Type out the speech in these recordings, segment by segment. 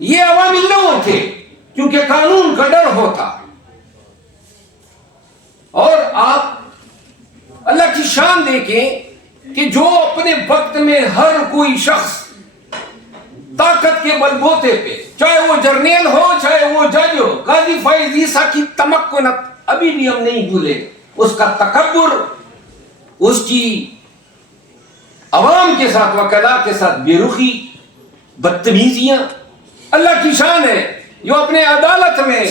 یہ عوامی لوگوں تھے، کیونکہ قانون کا ڈر ہوتا. اور آپ اللہ کی شان دیکھیں کہ جو اپنے وقت میں ہر کوئی شخص طاقت کے بلبوتے پہ، چاہے وہ جرنیل ہو چاہے وہ جج ہو، قاضی فائز عیسیٰ کی تمکنت ابھی بھی ہم نہیں بھولے. اس کا تکبر، اس کی عوام کے ساتھ وکلاء کے ساتھ بے رخی، بدتمیزیاں. اللہ کی شان ہے جو اپنے عدالت میں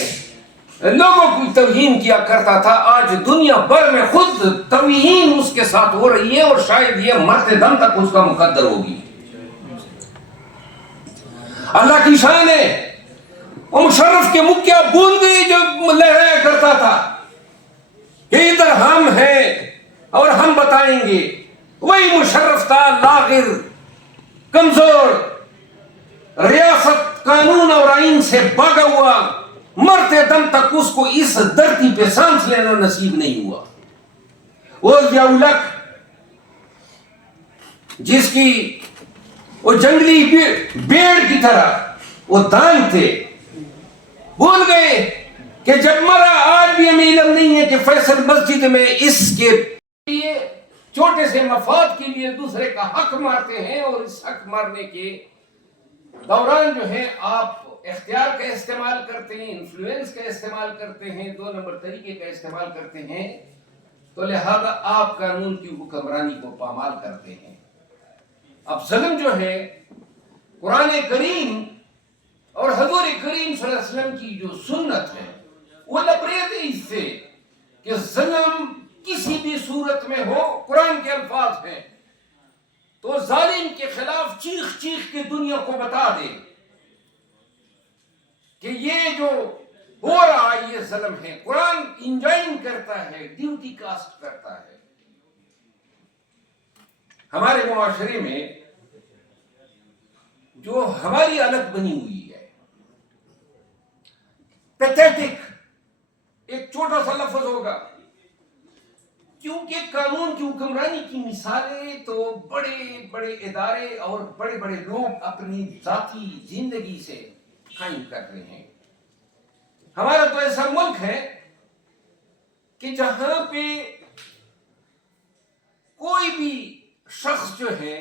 لوگوں کی توہین کیا کرتا تھا، آج دنیا بھر میں خود توہین اس کے ساتھ ہو رہی ہے، اور شاید یہ مرتے دم تک اس کا مقدر ہوگی. اللہ کی شان ہے وہ مشرف کے منہ کیا بھول گئی جو لہرایا کرتا تھا کہ ادھر ہم ہیں اور ہم بتائیں گے. وہی مشرف تھا لاغر، کمزور، ریاست قانون اور آئین سے بھاگا ہوا، مرتے دم تک اس کو اس دھرتی پہ سانس لینا نصیب نہیں ہوا. وہ یولک جس کی وہ جنگلی بیڑ کی طرح وہ دان تھے، بھول گئے کہ جب مرا آج بھی ہمیں علم نہیں ہے کہ فیصل مسجد میں اس کے لیے چھوٹے سے مفاد کے لیے دوسرے کا حق مارتے ہیں، اور اس حق مارنے کے دوران جو ہے آپ اختیار کا استعمال کرتے ہیں، انفلوئنس کا استعمال کرتے ہیں، 2 نمبر طریقے کا استعمال کرتے ہیں، تو لہذا آپ قانون کی حکمرانی کو پامال کرتے ہیں. اب ظلم جو ہے قرآن کریم اور حضور کریم صلی اللہ علیہ وسلم کی جو سنت ہے وہ لبریز ہے اس سے کہ ظلم کسی بھی صورت میں ہو. قرآن کے الفاظ ہیں تو ظالم کے خلاف چیخ چیخ کے دنیا کو بتا دے کہ یہ جو ہو رہا ہے یہ ظلم ہے. قرآن انجوائن کرتا ہے، ڈیوٹی کاسٹ کرتا ہے. ہمارے معاشرے میں جو ہماری حالت بنی ہوئی ہے، پیتھیٹک، ایک چھوٹا سا لفظ ہوگا، کیونکہ قانون کی حکمرانی کی مثالیں تو بڑے بڑے ادارے اور بڑے بڑے لوگ اپنی ذاتی زندگی سے قائم کر رہے ہیں. ہمارا تو ایسا ملک ہے کہ جہاں پہ کوئی بھی شخص جو ہے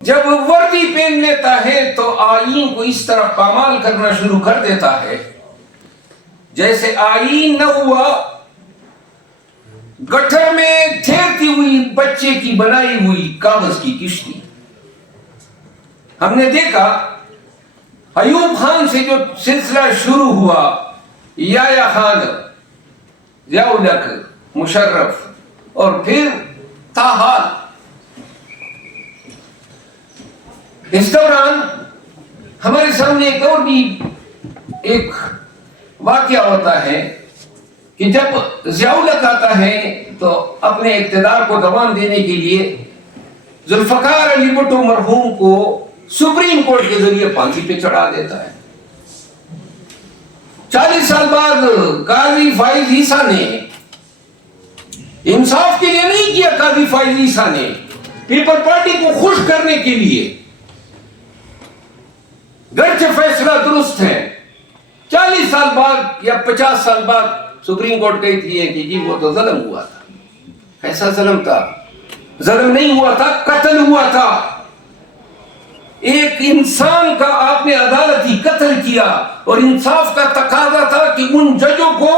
جب وردی پہن لیتا ہے تو آئین کو اس طرح پامال کرنا شروع کر دیتا ہے جیسے آئین نہ ہوا، گٹر میں تھیرتی ہوئی بچے کی بنائی ہوئی کاغذ کی کشتی. ہم نے دیکھا ایوب خان سے جو سلسلہ شروع ہوا، یحییٰ خان، ضیاء-ال-حق، مشرف، اور پھر تاحال، اس دوران ہمارے سامنے ایک اور بھی ایک واقعہ ہوتا ہے کہ جب ضیاء-ال-حق آتا ہے تو اپنے اقتدار کو دوام دینے کے لیے ذوالفقار علی بھٹو مرحوم کو سپریم کورٹ کے ذریعے پھانسی پہ چڑھا دیتا ہے. 40 سال بعد قاضی فائز عیسیٰ نے انصاف کے لیے نہیں کیا، قاضی فائز عیسیٰ نے پیپل پارٹی کو خوش کرنے کے لیے، گرچہ فیصلہ درست ہے، 40 سال بعد یا 50 سال بعد سپریم کورٹ کہتی ہے کہ جی وہ تو ظلم ہوا تھا. ایسا ظلم تھا؟ ظلم نہیں ہوا تھا، قتل ہوا تھا. ایک انسان کا آپ نے عدالتی قتل کیا، اور انصاف کا تقاضا تھا کہ ان ججوں کو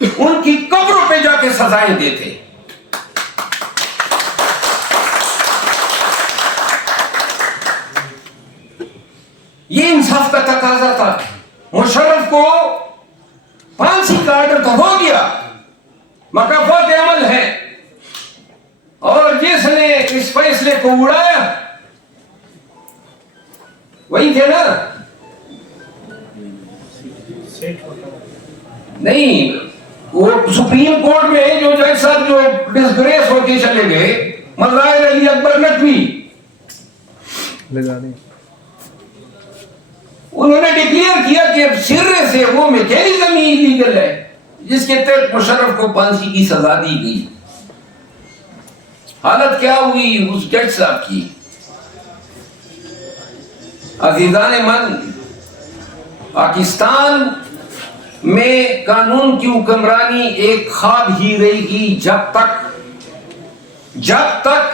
ان کی قبروں پہ جا کے سزائیں دیتے. یہ انصاف کا تقاضا تھا. مشرف کو پھانسی کا آرڈر تو ہو گیا، مکافات عمل ہے، اور جس نے اس فیصلے کو اڑایا وہی تھے نا. نہیں، وہ سپریم کورٹ میں جو جج صاحب جو ڈسگریس ہو کے چلے گئے، مظاہر علی اکبر نقوی، انہوں نے ڈکلیئر کیا کہ سرے سے وہ میکینزم ہی لیگل ہے جس کے تحت مشرف کو پھانسی کی سزا دی گئی. حالت کیا ہوئی اس جج صاحب کی؟ عزیزان من، پاکستان میں قانون کی حکمرانی ایک خواب ہی رہے گی جب تک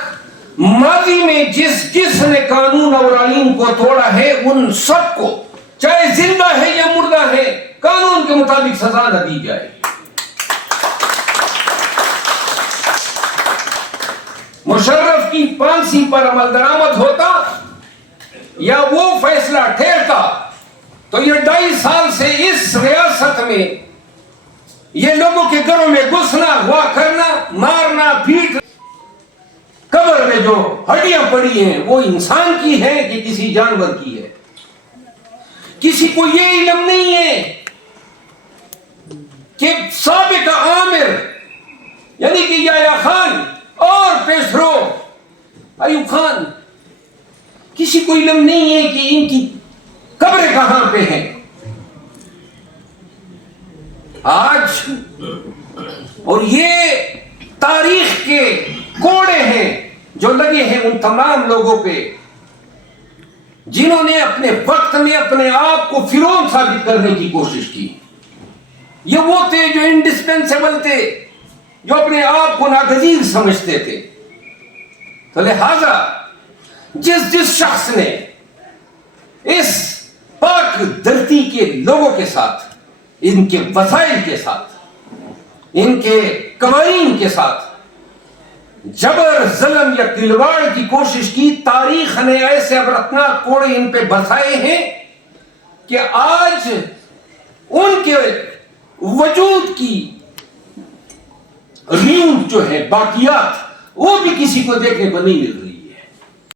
ماضی میں جس نے قانون اور آئین کو توڑا ہے ان سب کو، چاہے زندہ ہے یا مردہ ہے، قانون کے مطابق سزا نہ دی جائے۔ مشرف کی پانسی پر عمل درآمد ہوتا یا وہ فیصلہ ٹھہرتا تو یہ 2.5 سال سے اس ریاست میں یہ لوگوں کے گھروں میں گھسنا، ہوا کرنا، مارنا، پیٹنا، قبر میں جو ہڈیاں پڑی ہیں وہ انسان کی ہے کہ کسی جانور کی ہے؟ کسی کو یہ علم نہیں ہے کہ سابق عامر یعنی کہ یحییٰ خان اور پیشرو ایوب خان، کسی کو علم نہیں ہے کہ ان کی قبریں کہاں پہ ہیں۔ آج اور یہ تاریخ کے کوڑے ہیں جو لگے ہیں ان تمام لوگوں پہ جنہوں نے اپنے وقت میں اپنے آپ کو فرعون ثابت کرنے کی کوشش کی۔ یہ وہ تھے جو انڈسپینسیبل تھے، جو اپنے آپ کو ناگزیر سمجھتے تھے۔ تو لہذا جس شخص نے اس پاک دھرتی کے لوگوں کے ساتھ، ان کے وسائل کے ساتھ، ان کے قوانین کے ساتھ جبر، ظلم یا کھلواڑ کی کوشش کی، تاریخ نے ایسے عبرتناک کوڑے ان پہ برسائے ہیں کہ آج ان کے وجود کی ریون جو ہے، باقیات، وہ بھی کسی کو دیکھنے کو نہیں مل رہی۔